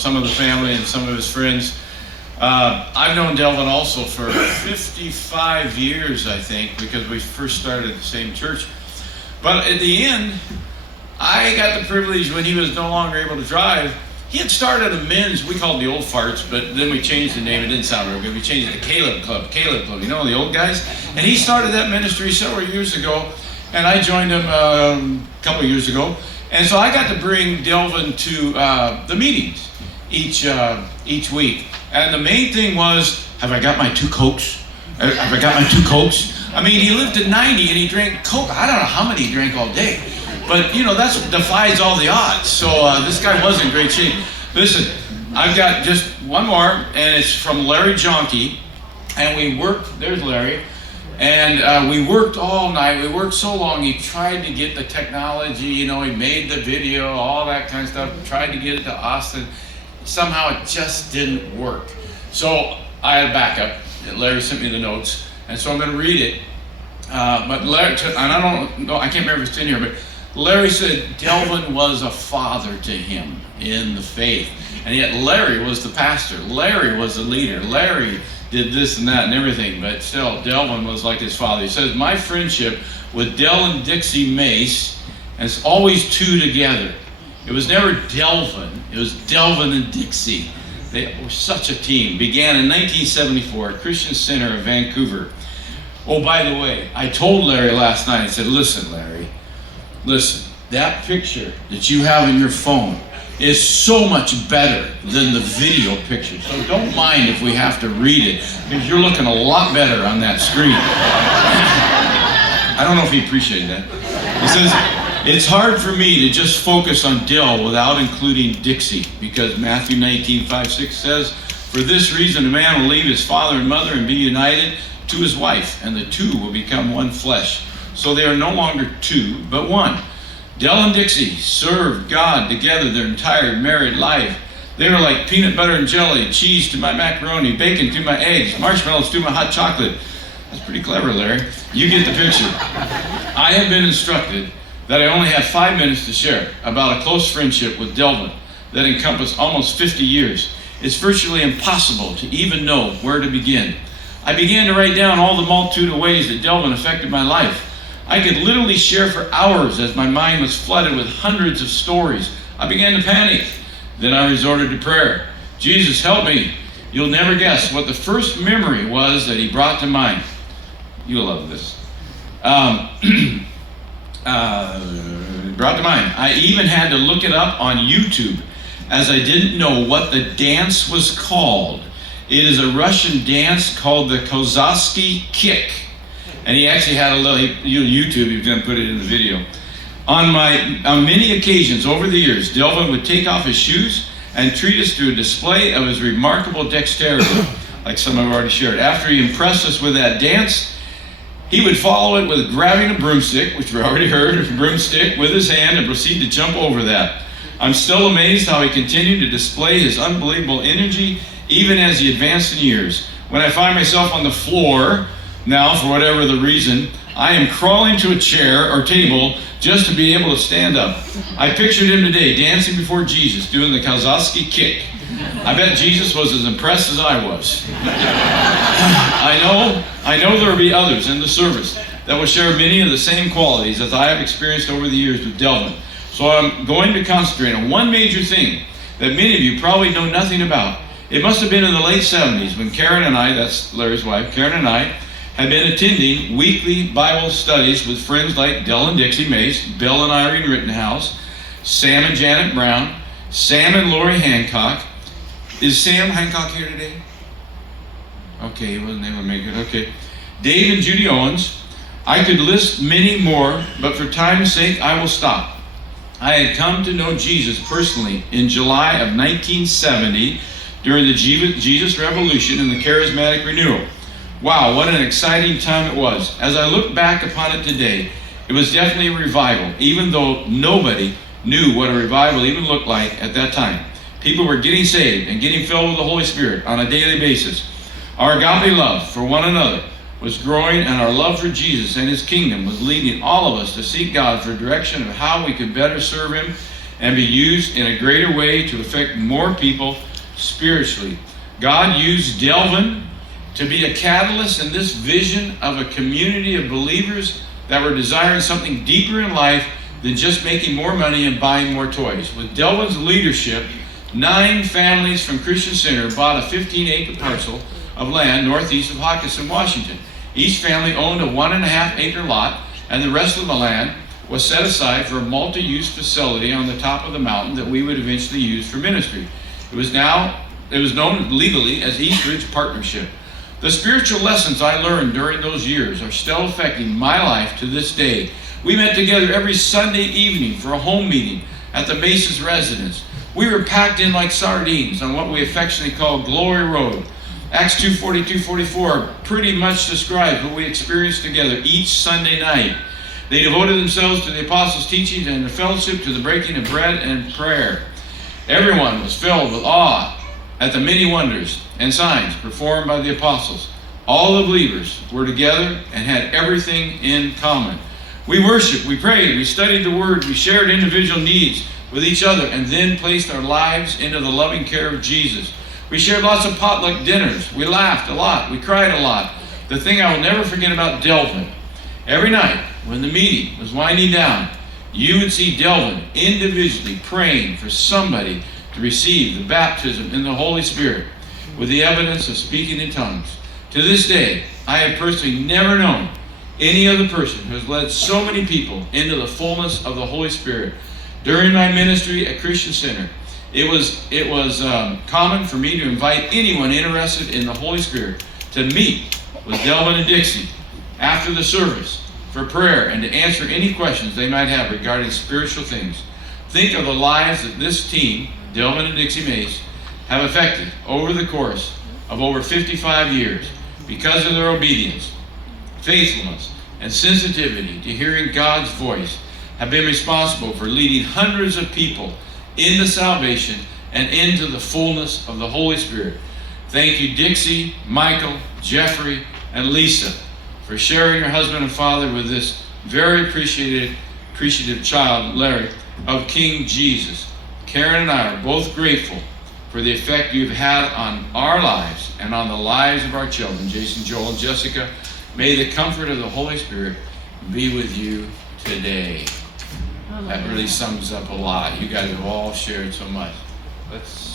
some of the family and some of his friends. I've known Delvin also for 55 years, I think, because we first started at the same church. But at the end, I got the privilege when he was no longer able to drive. He had started a men's, we called it the Old Farts, but then we changed the name. It didn't sound real good. We changed it to Caleb Club, you know, the old guys. And he started that ministry several years ago, and I joined him a couple of years ago. And so I got to bring Delvin to the meetings each week. And the main thing was, have I got my 2 Cokes? Have I got my 2 Cokes? I mean, he lived to 90 and he drank Coke. I don't know how many he drank all day. But, you know, that defies all the odds. So this guy was in great shape. Listen, I've got just one more, and it's from Larry Jonke. And we worked, there's Larry. And we worked all night. We worked so long. He tried to get the technology, you know, he made the video, all that kind of stuff, tried to get it to Austin. Somehow it just didn't work. So I had a backup. Larry sent me the notes. And so I'm going to read it. But Larry, and I don't know, I can't remember if it's in here, but Larry said Delvin was a father to him in the faith. And yet Larry was the pastor. Larry was the leader. Larry did this and that and everything, but still Delvin was like his father. He says, my friendship with Del and Dixie Mace, and it's always 2 together. It was never Delvin, it was Delvin and Dixie. They were such a team. Began in 1974 at Christian Center of Vancouver. Oh, by the way, I told Larry last night, I said, listen, Larry, listen, that picture that you have in your phone is so much better than the video picture. So don't mind if we have to read it, because you're looking a lot better on that screen. I don't know if he appreciated that. He says, it's hard for me to just focus on Dill without including Dixie, because Matthew 19:5-6 says, for this reason a man will leave his father and mother and be united to his wife, and the 2 will become one flesh. So they are no longer 2, but 1. Del and Dixie served God together their entire married life. They were like peanut butter and jelly, cheese to my macaroni, bacon to my eggs, marshmallows to my hot chocolate. That's pretty clever, Larry. You get the picture. I have been instructed that I only have 5 minutes to share about a close friendship with Delvin that encompassed almost 50 years. It's virtually impossible to even know where to begin. I began to write down all the multitude of ways that Delvin affected my life. I could literally share for hours as my mind was flooded with hundreds of stories. I began to panic. Then I resorted to prayer. Jesus, help me. You'll never guess what the first memory was that he brought to mind. You'll love this. Brought to mind. I even had to look it up on YouTube, as I didn't know what the dance was called. It is a Russian dance called the Kozovsky Kick. And he actually had a little YouTube, he was going to put it in the video. On many occasions over the years, Delvin would take off his shoes and treat us to a display of his remarkable dexterity, like some I've already shared. After he impressed us with that dance, he would follow it with grabbing a broomstick, which we already heard, a broomstick with his hand, and proceed to jump over that. I'm still amazed how he continued to display his unbelievable energy even as he advanced in years. When I find myself on the floor now, for whatever the reason, I am crawling to a chair or table just to be able to stand up. I pictured him today dancing before Jesus, doing the Kozovsky Kick. I bet Jesus was as impressed as I was. I know there will be others in the service that will share many of the same qualities as I have experienced over the years with Delvin. So I'm going to concentrate on one major thing that many of you probably know nothing about. It must have been in the late 70s when Karen and I, that's Larry's wife, Karen and I, had been attending weekly Bible studies with friends like Del and Dixie Mace, Bill and Irene Rittenhouse, Sam and Janet Brown, Sam and Lori Hancock. Is Sam Hancock here today? Okay, he wasn't able to make it. Okay. Dave and Judy Owens. I could list many more, but for time's sake, I will stop. I had come to know Jesus personally in July of 1970 during the Jesus Revolution and the Charismatic Renewal. Wow, what an exciting time it was. As I look back upon it today, it was definitely a revival, even though nobody knew what a revival even looked like at that time. People were getting saved and getting filled with the Holy Spirit on a daily basis. Our agape love for one another was growing, and our love for Jesus and his kingdom was leading all of us to seek God for direction of how we could better serve him and be used in a greater way to affect more people spiritually. God used Delvin to be a catalyst in this vision of a community of believers that were desiring something deeper in life than just making more money and buying more toys. With Delvin's leadership, 9 families from Christian Center bought a 15-acre parcel of land northeast of Hockinson, Washington. Each family owned a 1.5-acre lot, and the rest of the land was set aside for a multi-use facility on the top of the mountain that we would eventually use for ministry. It was known legally as East Ridge Partnership. The spiritual lessons I learned during those years are still affecting my life to this day. We met together every Sunday evening for a home meeting at the Mace's residence. We were packed in like sardines on what we affectionately call Glory Road. Acts 2:40-2:44 pretty much describes what we experienced together each Sunday night. They devoted themselves to the apostles' teachings and the fellowship, to the breaking of bread and prayer. Everyone was filled with awe at the many wonders and signs performed by the apostles. All the believers were together and had everything in common. We worshiped, we prayed, we studied the Word, we shared individual needs with each other, and then placed our lives into the loving care of Jesus. We shared lots of potluck dinners. We laughed a lot. We cried a lot. The thing I will never forget about Delvin, every night when the meeting was winding down, you would see Delvin individually praying for somebody to receive the baptism in the Holy Spirit with the evidence of speaking in tongues. To this day, I have personally never known any other person who has led so many people into the fullness of the Holy Spirit. During my ministry at Christian Center, it was common for me to invite anyone interested in the Holy Spirit to meet with Delvin and Dixie after the service for prayer and to answer any questions they might have regarding spiritual things. Think of the lives that this team, Delvin and Dixie Mace, have affected over the course of over 55 years because of their obedience, faithfulness, and sensitivity to hearing God's voice, have been responsible for leading hundreds of people into salvation and into the fullness of the Holy Spirit. Thank you, Dixie, Michael, Jeffrey, and Lisa, for sharing your husband and father with this very appreciative child, Larry, of King Jesus. Karen and I are both grateful for the effect you've had on our lives and on the lives of our children, Jason, Joel, and Jessica. May the comfort of the Holy Spirit be with you today. That really sums up a lot. You guys have all shared so much. Let's